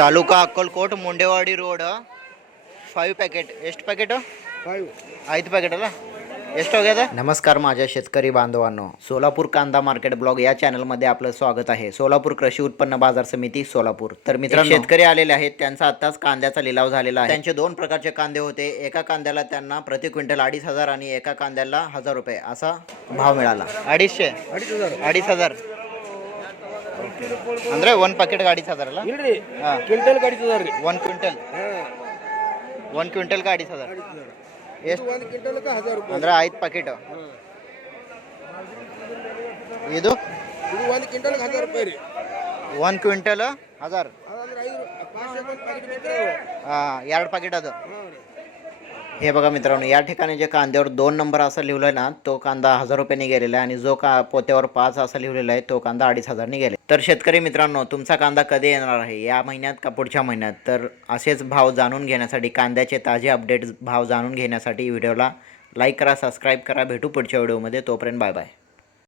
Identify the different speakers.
Speaker 1: taluka Akkalkot Mundewadi road five packet ಎಷ್ಟು packet ಐದು packet ಅಲ್ಲ ಎಷ್ಟು ಹೋಗ್ಯದ नमस्कार माझ्या शेतकरी बांधवांनो सोलापूर कांदा मार्केट ब्लॉग या चॅनलमध्ये आपलं स्वागत आहे सोलापूर कृषी उत्पन्न बाजार समिती सोलापूर तर मित्रांनो शेतकरी आलेले आहेत त्यांचा आत्ताच कांद्याचा लिलाव झालेला आहे त्यांचे दोन प्रकारचे कांदे होते एका कांद्याला त्यांना प्रति क्विंटल अडीच हजार आणि एका कांद्याला हजार रुपये असा भाव मिळाला अडीचशे अडीच हजार ಅಂದ್ರೆ ಒಂದ್ ಪ್ಯಾಕೆಟ್ ಗಾಡಿ ಸದಾರಲ್ಲ
Speaker 2: ಇಲ್ರಿ
Speaker 1: ಗಾಡಿ
Speaker 2: ಕ್ವಿಂಟಲ್
Speaker 1: ಒಂದ್ ಕ್ವಿಂಟಲ್ ಒಂದ್ ಕ್ವಿಂಟಲ್ ಗಾಡಿ ಸದಾರ ಎಷ್ಟು? ಅಂದ್ರೆ ಐದು ಪ್ಯಾಕೆಟ್ ಇದು?
Speaker 2: ಇದು ಒಂದು ಹಜಾರ್ ರೂಪಾಯಿ
Speaker 1: ಒಂದ್ ಕ್ವಿಂಟಲ್ ಹಜಾರ್
Speaker 2: ಅದಂದ್ರೆ ಪ್ಯಾಕೆಟ್
Speaker 1: ಎರಡು ಪ್ಯಾಕೆಟ್ ಅದು. हे बघा मित्रांनो या ठिकाणी जे कांद्यावर दोन नंबर असं लिहिलं आहे ना तो कांदा हजार रुपयांनी गेलेला आहे आणि जो का पोत्यावर पाच असा लिहिलेला आहे तो कांदा अडीच हजारनी गेले तर शेतकरी मित्रांनो तुमचा कांदा कधी येणार आहे? या महिन्यात का पुढच्या महिन्यात? तर असेच भाव जाणून घेण्यासाठी कांद्याचे ताजे अपडेट्स भाव जाणून घेण्यासाठी व्हिडिओला लाईक करा सबस्क्राईब करा. भेटू पुढच्या व्हिडिओमध्ये. तोपर्यंत बाय बाय.